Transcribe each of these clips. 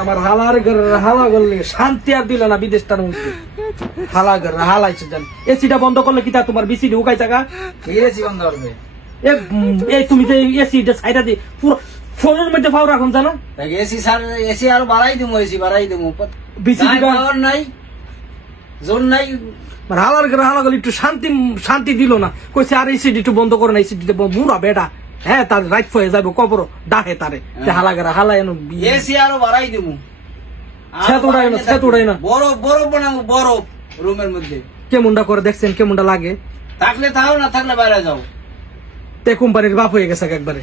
আমার হালার হালা করলে শান্তি আর দিল না বিদেশটার মধ্যে। হালা করে হালাইছে জান। এসিটা বন্ধ করলে কি তা তোমার বিসিডি উকাই থাকা? এসি বন্ধ করবে? এই তুমি যে এসিটা সাইডা দি পুরো ফোনের মধ্যে পাও রাখুন জানো? এসি স্যার, এসি আরো বাড়াই দেবো, এসি বাড়াই দেবো। বিসিডি পাওয়ার নাই, জোর নাই। হালার করে হালা করলে একটু শান্তি দিল না। কইছে আর এসিডি একটু বন্ধ করে না, এসিডিতে বুড়া বেটা। হ্যাঁ তার রাইট হয়ে যাবে কবর ডাহে তারে হালা করে হালা এনো এসি আরো বাড়াই দেবো। ছাত উড়াই না বরফ বরফ বানাবো, বরফ রুমের মধ্যে। কেমনটা করে দেখছেন কেমনটা লাগে? থাকলে তাও, না থাকলে বাইরে যাও। তে কোম্পানির বাপ হয়ে গেছে একবারে।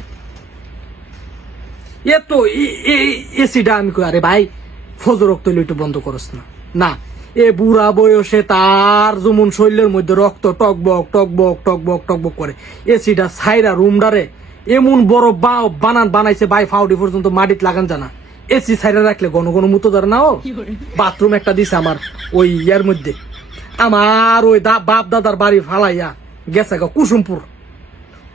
এ তো এসিটা আমি কই আরে ভাই ফজর রক্ত একটু বন্ধ করস না। না এ বুড়া বয়সে তার যেমন শরীরের মধ্যে রক্ত টকবক টকবক টকবক টকবক করে। এসিটা সাইরা রুমডারে এমন বড় বানাইছে ভাই ফাউডি পর্যন্ত মাটিত লাগান জানা। এসি সাইরা রাখলে ঘন ঘন মুতো ধরে না। ও বাথরুম একটা দিছে আমার ওই ইয়ার মধ্যে, আমার ওই বাপ দাদার বাড়ি ফালাইয়া গেছে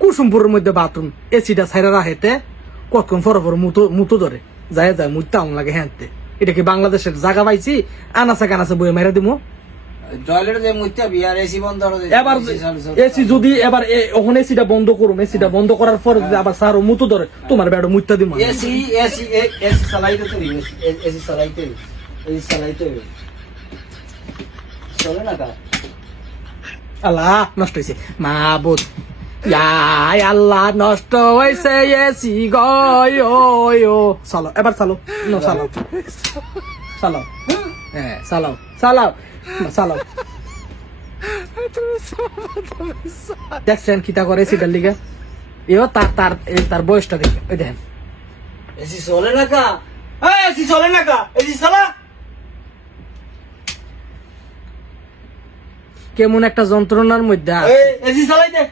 কুসুমপুরের মধ্যে বাথরুম। এসিটা সাইরা রাখেতে কতক্ষণ ফর মুতো ধরে যায় মুততে আম লাগে হ্যাঁতে। এটা কি বাংলাদেশের জায়গা পাইছি আনাচে কানাচে বয়ে মেরে দিব? এবার এসি যদি এবার ওখানে এসিটা বন্ধ করুন, এসিটা বন্ধ করার পর যদি আবার সার মুতো ধরে তোমার বেড়া মুততে দিব। এসি এসি এসি চালাইতে তো এসি চালাইতে চলে না কা? আল্লাহ নষ্ট হয়েছে মা বোধ আল্লাহ নষ্ট হয়েছে এসি গো। চালো এবার চালো চালাও চালাও হ্যাঁ চালাও চালাও চালাও। দেখছেন কিতা করে এসিটার লিগে? এও তার বয়সটা দেখে ওই দেখেন। এসি চলে না কা? এসি চলে না কা? এসি চালা। কেমন একটা যন্ত্রণার মধ্যে এসি চালাই দে।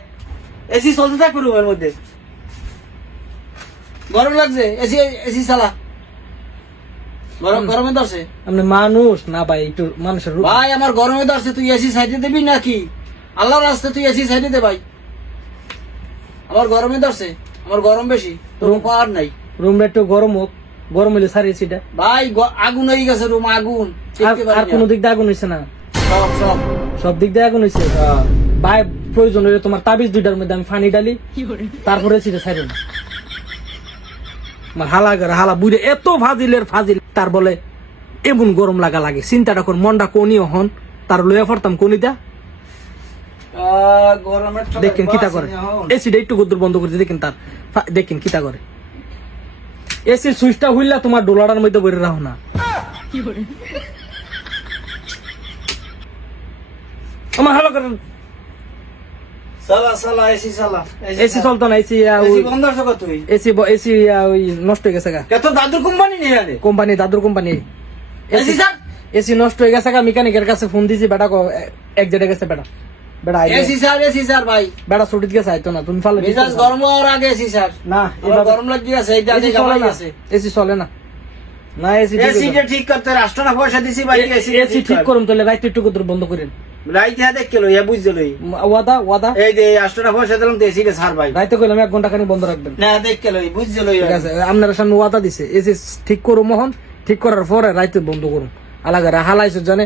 এসি চলতে থাকবে রুমের মধ্যে। গরম লাগছে, এসি এসি চালা। গরমে ধরছে। আপনি মানুষ না ভাই, একটু মানুষের রূপ। ভাই আমার গরমে ধরছে, তুই এসি সাইডে দিবি নাকি? আল্লাহর রাস্তা তুই এসি সাইডে দে ভাই। আমার গরমে ধরছে, আমার গরম বেশি, তোর পাওয়ার নাই। রুমটা একটু গরম হোক, গরম হইলে সারি এসিটা। ভাই আগুন হয়ে গেছে রুম, আগুন। আর কোন দিক দিয়ে আগুন হয়েছে না? সব দিক দিয়ে আগুন হয়েছে। ভাই প্রয়োজন হইলে তোমার তাবিজ দুইটার মধ্যে আমি পানি ডালি, তারপরে এসিটা সারি না। হালা করে হালা বুঝে এত ফাজিল তার বলে এমন গরম লাগে। চিন্তাটা কর মনটা কোনি হন তার লইয়া পড়তাম কোনিটা। দেখেন কিতা করে এসিটা একটু গদ্দুর বন্ধ করে দেখেন তার দেখেন কিতা করে। এসির সুইচটা হইলা তোমার ডোলাটার মধ্যে বইরে রাখো না। আমার হালো করেন এসি চলতো না। এসি ওই নষ্ট হয়ে গেছে দাদুর কোম্পানি এসি নষ্ট হয়ে গেছে মেকানিকের কাছে ফোন দিছি। বেটা এক জেটে গেছে বেটা বেটা ছুটিতে গেছে আইতো না। তুমি ফালে গরম হওয়ার আগে এসি স্যার না, গরম লাগি আছে। এসি চলে না। না এসি ঠিক করতে রাষ্ট্রটা পয়সা দিছি ভাই। এসি ঠিক করুন তাহলে রাইট একটু বন্ধ করেন। রাইতে দেখ কেলো ইয়া বুঝছিল ওয়াদা এই যে রাষ্ট্রটা পয়সা দিলাম তো এসি কে ছাড় ভাই। রাইতে কইলাম 1 ঘন্টা খানি বন্ধ রাখবেন না, দেখ কেলো বুঝছিল। ঠিক আছে আপনার সামনে ওয়াদা দিছে এসি ঠিক করুন মোহন, ঠিক করার পরে রাইতে বন্ধ করুন। আলাদা হালাইছে জানে